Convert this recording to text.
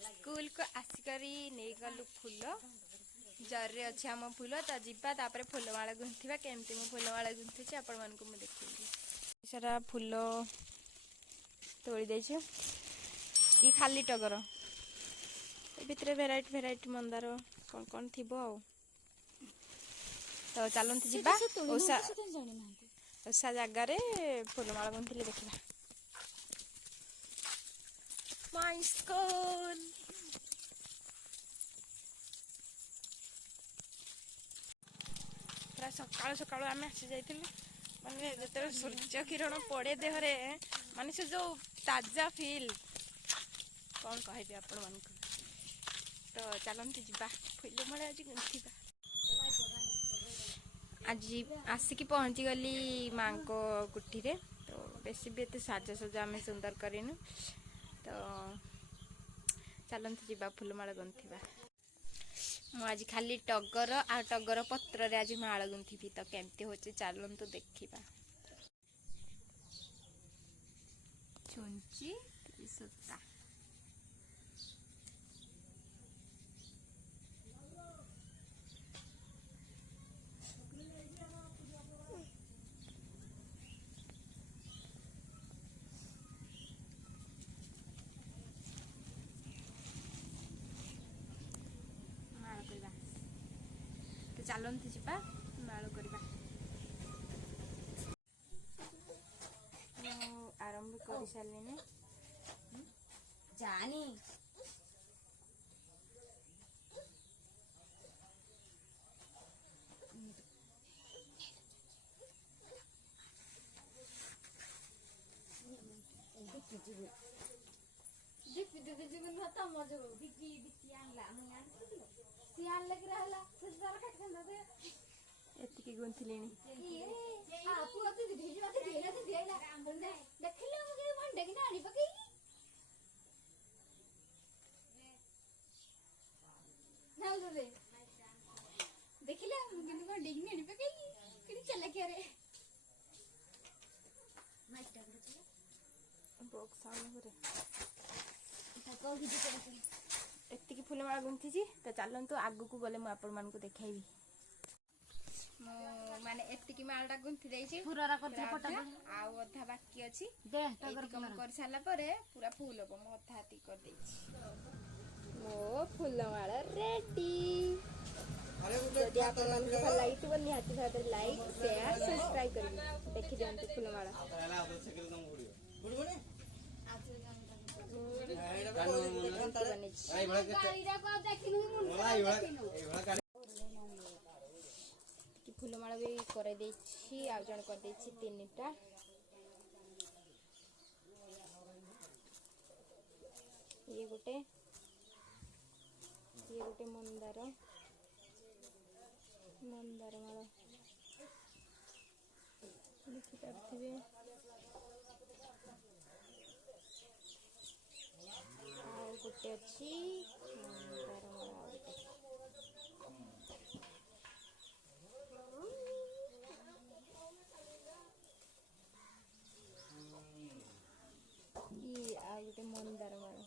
school को आसिकरी नहीं गलु फूल जर्रे अच्छे आम फूल तो जीवा तापर फूलमाला गुंथा केमती मु फूलमाला गुंथुची आपण मानक मु देखिबी सारा फूल तोड़ी देछु ई खाली टगर भितर भेराइटी भेराइटी मंदार कौन कौन थिबो आ तो चलते जीवा ओसा जगार फूलमाला गुंथिले देखा माय स्कूल पूरा सकाल सकाल आम आसी जाइलु माने जो सूर्य किरण पड़े देहरे माने से जो ताजा फील कौन कहबी आपण मान तो चलते जीवा फूलमाला आज गुंथिबा आज आसिकी पहुँची गली माँ को कुटी रे तो बेसी भी एत साजसजा आम सुंदर करूँ तो चलते जीवा फूलमाला गुंथिबा मु आज खाली टगर आ टगर पत्र रे आज माला गुंथिबी तो केमती होचे चलंतु देखिबा छुंची सूता चलते जीवा माल करवा आरंभ कर सारे जानी एतिकी गुंथिले एतिकी फूलमाला गुंथी तो चलतु आगु को गले मुझे देखी माने एतिकी मालटा गुंथी देछि पूरा करथे पटा आउ अधा बाकी अछि दे टगर कम कर साला परे पूरा फूल हो मो अधा हाथी कर देछि मो फूलमाला रेडी यदि आप मन को भल लाइट बनी हाथी भातर लाइक शेयर सब्सक्राइब करिए देखि दियंतु फूलमाला फूलमाला भी कर आउ जन कर तीनटा ये गोटे मंदार मंदार माला देखी पारे आउ गोटे अच्छी मंदार माला गोटे मंदार माला